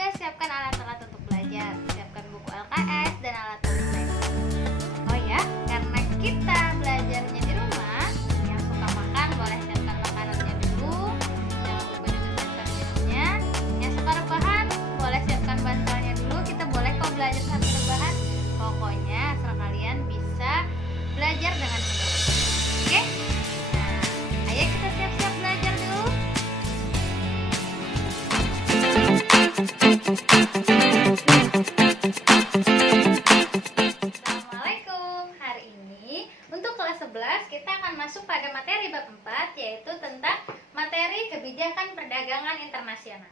juga siapkan alat-alat untuk belajar, siapkan buku LKS dan alat-alat lain. Oh ya, karena kita belajarnya di rumah, yang suka makan boleh siapkan makanannya dulu, jangan lupa juga siapkan minumnya. Yang suka rebahan boleh siapkan bantalnya dulu, kita boleh kok belajar sambil rebahan. Pokoknya asal kalian bisa belajar dengan benar. Oke? Nah, ayo kita siap-siap belajar dulu. Assalamualaikum. Hari ini untuk kelas 11 kita akan masuk pada materi bab 4, yaitu tentang materi kebijakan perdagangan internasional.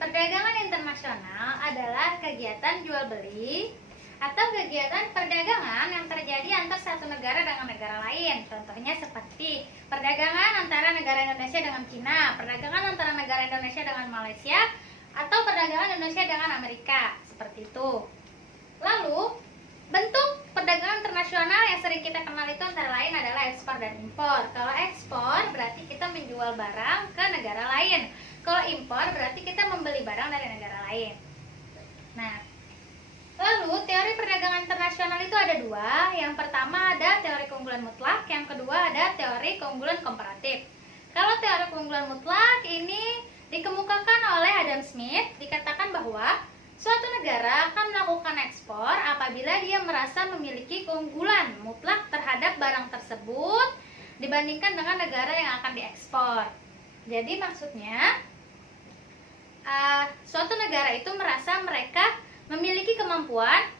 Perdagangan internasional adalah kegiatan jual beli atau kegiatan perdagangan yang terjadi antar satu negara dengan negara lain. Contohnya seperti perdagangan antara negara Indonesia dengan Cina, perdagangan antara negara Indonesia dengan Malaysia, atau perdagangan Indonesia dengan Amerika, seperti itu. Lalu, bentuk perdagangan internasional yang sering kita kenal itu antara lain adalah ekspor dan impor. Kalau ekspor berarti kita menjual barang ke negara lain. Kalau impor berarti kita membeli barang dari negara lain. Nah, lalu teori perdagangan internasional itu ada dua. Yang pertama ada teori keunggulan mutlak, yang kedua ada teori keunggulan komparatif. Kalau teori keunggulan mutlak ini dikemukakan oleh Adam Smith, dikatakan bahwa suatu negara akan melakukan ekspor apabila dia merasa memiliki keunggulan mutlak terhadap barang tersebut dibandingkan dengan negara yang akan diekspor. Jadi maksudnya suatu negara itu merasa mereka memiliki kemampuan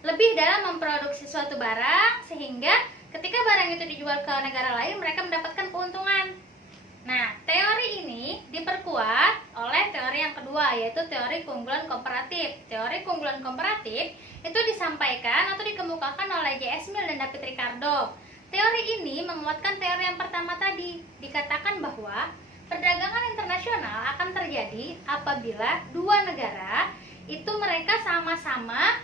lebih dalam memproduksi suatu barang, sehingga ketika barang itu dijual ke negara lain mereka mendapatkan keuntungan. Nah, teori ini diperkuat oleh teori yang kedua, yaitu teori keunggulan komparatif. Teori keunggulan komparatif itu disampaikan atau dikemukakan oleh J.S. Mill dan David Ricardo. Teori ini menguatkan teori yang pertama tadi. Dikatakan bahwa perdagangan internasional akan terjadi apabila dua negara itu mereka sama-sama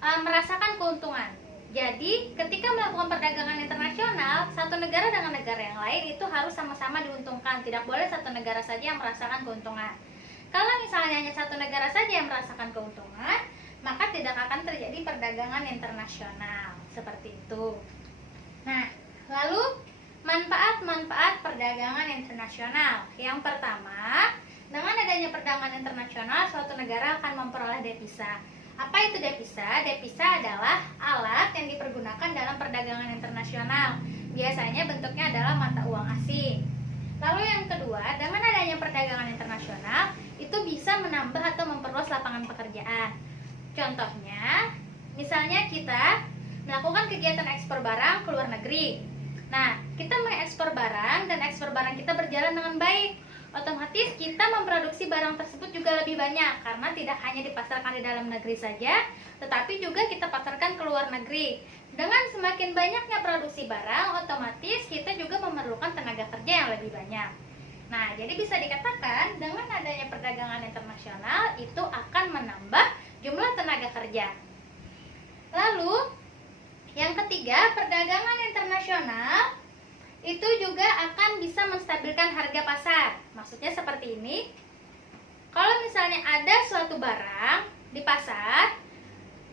merasakan keuntungan. Jadi, ketika melakukan perdagangan internasional, satu negara dengan negara yang lain itu harus sama-sama diuntungkan. Tidak boleh satu negara saja yang merasakan keuntungan. Kalau misalnya hanya satu negara saja yang merasakan keuntungan, maka tidak akan terjadi perdagangan internasional. Seperti itu. Nah, lalu manfaat-manfaat perdagangan internasional. Yang pertama, dengan adanya perdagangan internasional, suatu negara akan memperoleh devisa. Apa itu devisa? Devisa adalah alat yang dipergunakan dalam perdagangan internasional. Biasanya bentuknya adalah mata uang asing. Lalu yang kedua, dengan adanya perdagangan internasional, itu bisa menambah atau memperluas lapangan pekerjaan. Contohnya, misalnya kita melakukan kegiatan ekspor barang ke luar negeri. Nah, kita mengekspor barang dan ekspor barang kita berjalan dengan baik. Otomatis kita memproduksi barang tersebut juga lebih banyak, karena tidak hanya dipasarkan di dalam negeri saja, tetapi juga kita pasarkan ke luar negeri. Dengan semakin banyaknya produksi barang, otomatis kita juga memerlukan tenaga kerja yang lebih banyak. Nah, jadi bisa dikatakan dengan adanya perdagangan internasional itu akan menambah jumlah tenaga kerja. Lalu, yang ketiga, perdagangan internasional itu juga akan bisa menstabilkan harga pasar. Maksudnya seperti ini. Kalau misalnya ada suatu barang di pasar,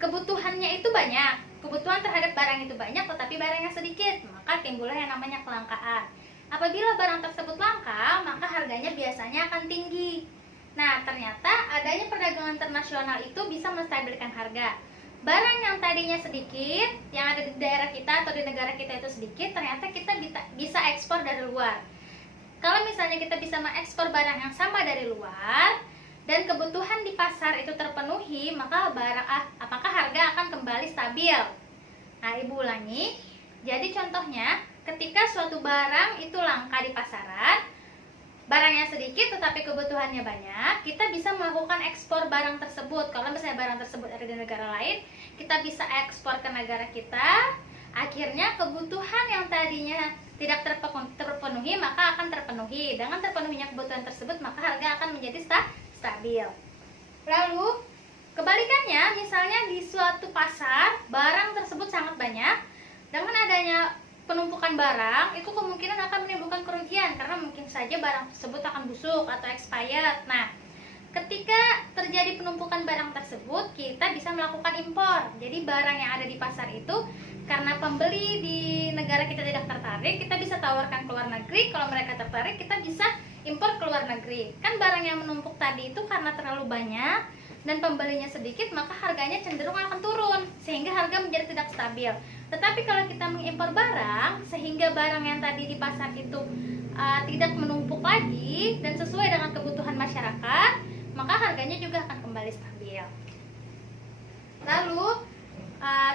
kebutuhannya itu banyak, kebutuhan terhadap barang itu banyak, tetapi barangnya sedikit, maka timbullah yang namanya kelangkaan. Apabila barang tersebut langka, maka harganya biasanya akan tinggi. Nah, ternyata adanya perdagangan internasional itu bisa menstabilkan harga. Barang yang tadinya sedikit, yang ada di daerah kita atau di negara kita itu sedikit, ternyata kita bisa ekspor dari luar. Kalau misalnya kita bisa mengekspor barang yang sama dari luar dan kebutuhan di pasar itu terpenuhi, maka apakah harga akan kembali stabil. Nah, Ibu ulangi. Jadi contohnya, ketika suatu barang itu langka di pasaran, barangnya sedikit tetapi kebutuhannya banyak, kita bisa melakukan ekspor barang tersebut. Kalau misalnya barang tersebut ada di negara lain, kita bisa ekspor ke negara kita. Akhirnya kebutuhan yang tadinya tidak terpenuhi maka akan terpenuhi. Dengan terpenuhinya kebutuhan tersebut, maka harga akan menjadi stabil. Lalu kebalikannya, misalnya di suatu pasar barang tersebut sangat banyak, dengan adanya penumpukan barang itu kemungkinan akan menimbulkan kerugian, karena mungkin saja barang tersebut akan busuk atau expired. Nah, ketika terjadi penumpukan barang tersebut, kita bisa melakukan impor. Jadi barang yang ada di pasar itu, karena pembeli di negara kita tidak tertarik, kita bisa tawarkan ke luar negeri. Kalau mereka tertarik, kita bisa impor ke luar negeri. Kan barang yang menumpuk tadi itu karena terlalu banyak dan pembelinya sedikit, maka harganya cenderung akan turun, sehingga harga menjadi tidak stabil. Tetapi kalau kita mengimpor barang, sehingga barang yang tadi di pasar itu tidak menumpuk lagi dan sesuai dengan kebutuhan masyarakat, maka harganya juga akan kembali stabil. Lalu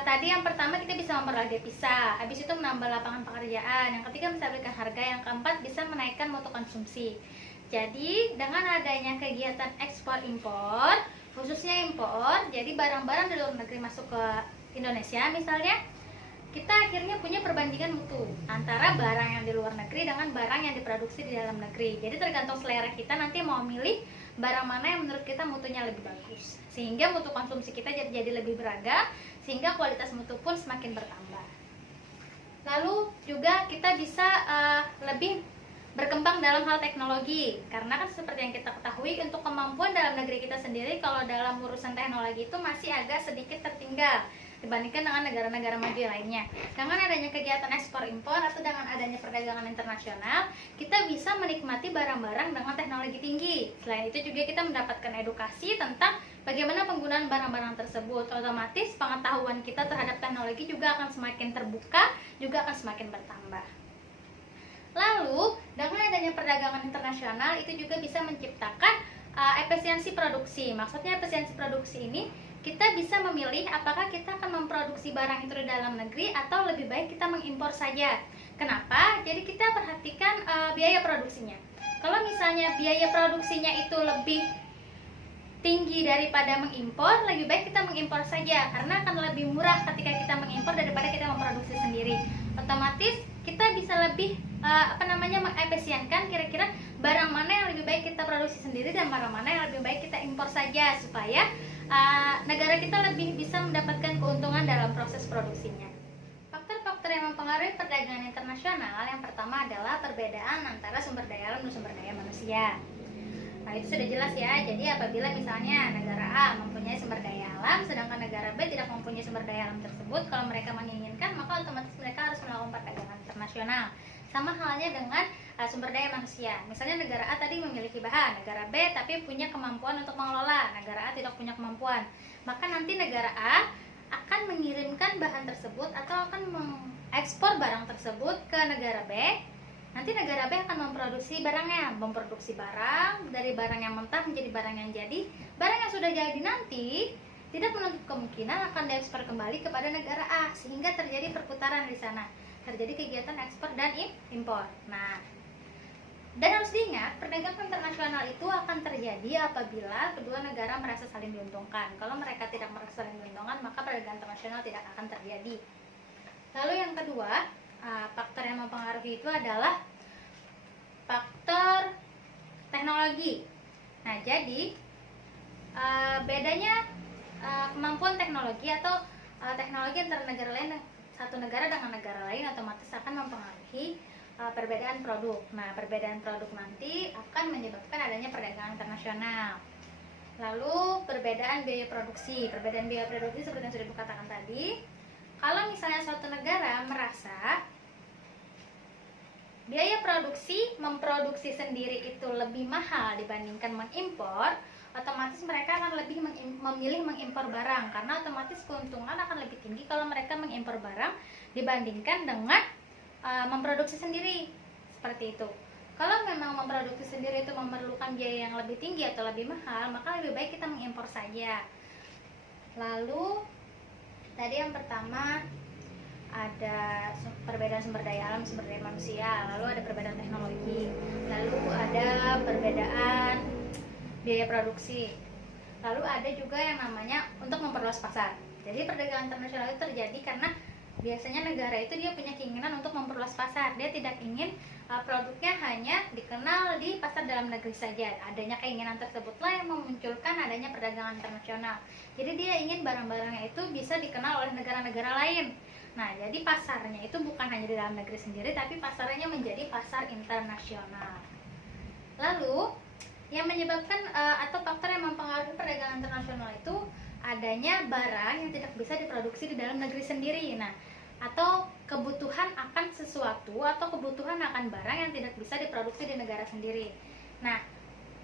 tadi yang pertama kita bisa memperoleh devisa, habis itu menambah lapangan pekerjaan, yang ketiga menstabilkan harga, yang keempat bisa menaikkan mutu konsumsi. Jadi dengan adanya kegiatan ekspor impor, khususnya impor, jadi barang-barang dari luar negeri masuk ke Indonesia misalnya, kita akhirnya punya perbandingan mutu antara barang yang di luar negeri dengan barang yang diproduksi di dalam negeri. Jadi tergantung selera kita nanti mau milih barang mana yang menurut kita mutunya lebih bagus, sehingga mutu konsumsi kita jadi lebih beragam, sehingga kualitas mutu pun semakin bertambah. Lalu juga kita bisa lebih berkembang dalam hal teknologi, karena kan seperti yang kita ketahui, untuk kemampuan dalam negeri kita sendiri kalau dalam urusan teknologi itu masih agak sedikit tertinggal dibandingkan dengan negara-negara maju lainnya. Dengan adanya kegiatan ekspor impor atau dengan adanya perdagangan internasional, kita bisa menikmati barang-barang dengan teknologi tinggi. Selain itu juga kita mendapatkan edukasi tentang bagaimana penggunaan barang-barang tersebut. Otomatis pengetahuan kita terhadap teknologi juga akan semakin terbuka, juga akan semakin bertambah. Lalu dengan adanya perdagangan internasional itu juga bisa menciptakan efisiensi produksi. Maksudnya efisiensi produksi ini, kita bisa memilih apakah kita akan memproduksi barang itu di dalam negeri atau lebih baik kita mengimpor saja. Kenapa? Jadi kita perhatikan biaya produksinya. Kalau misalnya biaya produksinya itu lebih tinggi daripada mengimpor, lebih baik kita mengimpor saja, karena akan lebih murah ketika kita mengimpor daripada kita memproduksi sendiri. Otomatis kita bisa lebih mengefisienkan kira-kira barang mana yang lebih baik kita produksi sendiri dan barang mana yang lebih baik kita impor saja, supaya negara kita lebih bisa mendapatkan keuntungan dalam proses produksinya. Faktor-faktor yang mempengaruhi perdagangan internasional, yang pertama adalah perbedaan antara sumber daya alam dan sumber daya manusia. Nah, itu sudah jelas ya. Jadi apabila misalnya negara A mempunyai sumber daya alam, sedangkan negara B tidak mempunyai sumber daya alam tersebut, kalau mereka menginginkan, maka otomatis mereka harus melakukan perdagangan internasional. Sama halnya dengan sumber daya manusia. Misalnya negara A tadi memiliki bahan, negara B tapi punya kemampuan untuk mengelola, negara A tidak punya kemampuan. Maka nanti negara A akan mengirimkan bahan tersebut atau akan mengekspor barang tersebut ke negara B. Nanti negara B akan memproduksi barangnya, memproduksi barang dari barang yang mentah menjadi barang yang jadi. Barang yang sudah jadi nanti tidak menutup kemungkinan akan diekspor kembali kepada negara A, sehingga terjadi perputaran di sana. Terjadi kegiatan ekspor dan impor. Nah, dan harus diingat, perdagangan internasional itu akan terjadi apabila kedua negara merasa saling diuntungkan. Kalau mereka tidak merasa saling diuntungkan, maka perdagangan internasional tidak akan terjadi. Lalu yang kedua, faktor yang mempengaruhi itu adalah faktor teknologi. Nah, jadi bedanya kemampuan teknologi atau teknologi antara negara lain, satu negara dengan negara lain, otomatis akan mempengaruhi perbedaan produk. Nah, perbedaan produk nanti akan menyebabkan adanya perdagangan internasional. Lalu perbedaan biaya produksi. Perbedaan biaya produksi seperti yang sudah dikatakan tadi. Kalau misalnya suatu negara merasa biaya produksi memproduksi sendiri itu lebih mahal dibandingkan mengimpor, otomatis mereka akan lebih memilih mengimpor barang, karena otomatis keuntungan akan lebih tinggi kalau mereka mengimpor barang dibandingkan dengan memproduksi sendiri. Seperti itu. Kalau memang memproduksi sendiri itu memerlukan biaya yang lebih tinggi atau lebih mahal, maka lebih baik kita mengimpor saja. Lalu tadi yang pertama ada perbedaan sumber daya alam, sumber daya manusia, lalu ada perbedaan teknologi, lalu ada perbedaan biaya produksi, lalu ada juga yang namanya untuk memperluas pasar. Jadi perdagangan internasional itu terjadi karena biasanya negara itu dia punya keinginan untuk memperluas pasar. Dia tidak ingin produknya hanya dikenal di pasar dalam negeri saja. Adanya keinginan tersebutlah yang memunculkan adanya perdagangan internasional. Jadi dia ingin barang-barangnya itu bisa dikenal oleh negara-negara lain. Nah, jadi pasarnya itu bukan hanya di dalam negeri sendiri, tapi pasarnya menjadi pasar internasional. Lalu yang menyebabkan atau faktor yang mempengaruhi perdagangan adanya barang yang tidak bisa diproduksi di dalam negeri sendiri. Nah, atau kebutuhan akan sesuatu atau kebutuhan akan barang yang tidak bisa diproduksi di negara sendiri. Nah,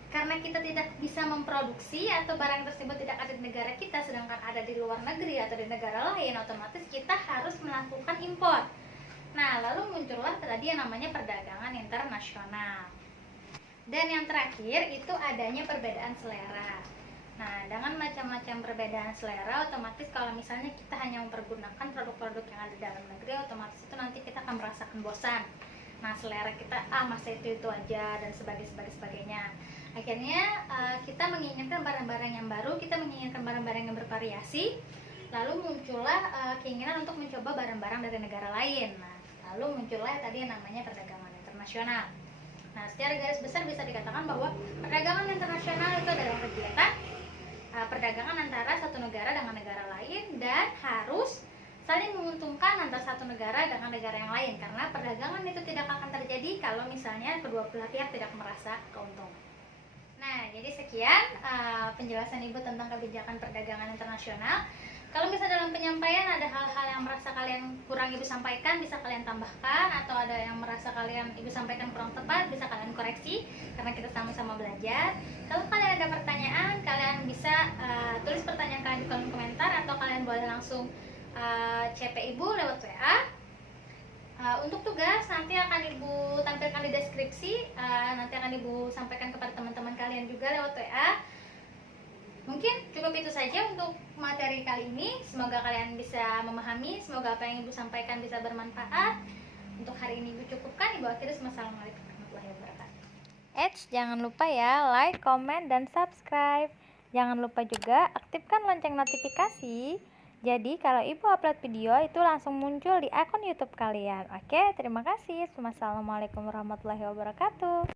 karena kita tidak bisa memproduksi atau barang tersebut tidak ada di negara kita, sedangkan ada di luar negeri atau di negara lain, otomatis kita harus melakukan impor. Nah, lalu muncullah tadi yang namanya perdagangan internasional. Dan yang terakhir itu adanya perbedaan selera. Nah, dengan macam-macam perbedaan selera, otomatis kalau misalnya kita hanya mempergunakan produk-produk yang ada di dalam negeri, otomatis itu nanti kita akan merasakan bosan. Nah, selera kita masih itu aja dan sebagainya. Akhirnya kita menginginkan barang-barang yang baru, kita menginginkan barang-barang yang bervariasi. Lalu muncullah keinginan untuk mencoba barang-barang dari negara lain. Nah, lalu muncullah tadi yang namanya perdagangan internasional. Nah, secara garis besar bisa dikatakan bahwa perdagangan internasional itu adalah kegiatan perdagangan antara satu negara dengan negara lain dan harus saling menguntungkan antara satu negara dengan negara yang lain, karena perdagangan itu tidak akan terjadi kalau misalnya kedua belah pihak tidak merasa keuntungan. Nah, jadi sekian penjelasan Ibu tentang kebijakan perdagangan internasional. Kalau misalnya dalam penyampaian ada hal-hal yang merasa kalian kurang Ibu sampaikan, bisa kalian tambahkan, atau ada yang merasa kalian Ibu sampaikan kurang tepat, bisa kalian koreksi, karena kita sama-sama belajar. Kalau kalian ada pertanyaan, kalian bisa tulis pertanyaan kalian di kolom komentar, atau kalian boleh langsung CP Ibu lewat WA. Untuk tugas nanti akan Ibu tampilkan di deskripsi, nanti akan Ibu sampaikan kepada teman-teman kalian juga lewat WA. Mungkin cukup itu saja untuk materi kali ini. Semoga kalian bisa memahami, semoga apa yang Ibu sampaikan bisa bermanfaat. Untuk hari ini Ibu cukupkan, Ibu akhiri. Wassalamualaikum warahmatullahi wabarakatuh. Jangan lupa ya, like, komen, dan subscribe. Jangan lupa juga aktifkan lonceng notifikasi. Jadi kalau Ibu upload video itu langsung muncul di akun YouTube kalian. Oke, terima kasih. Wassalamualaikum warahmatullahi wabarakatuh.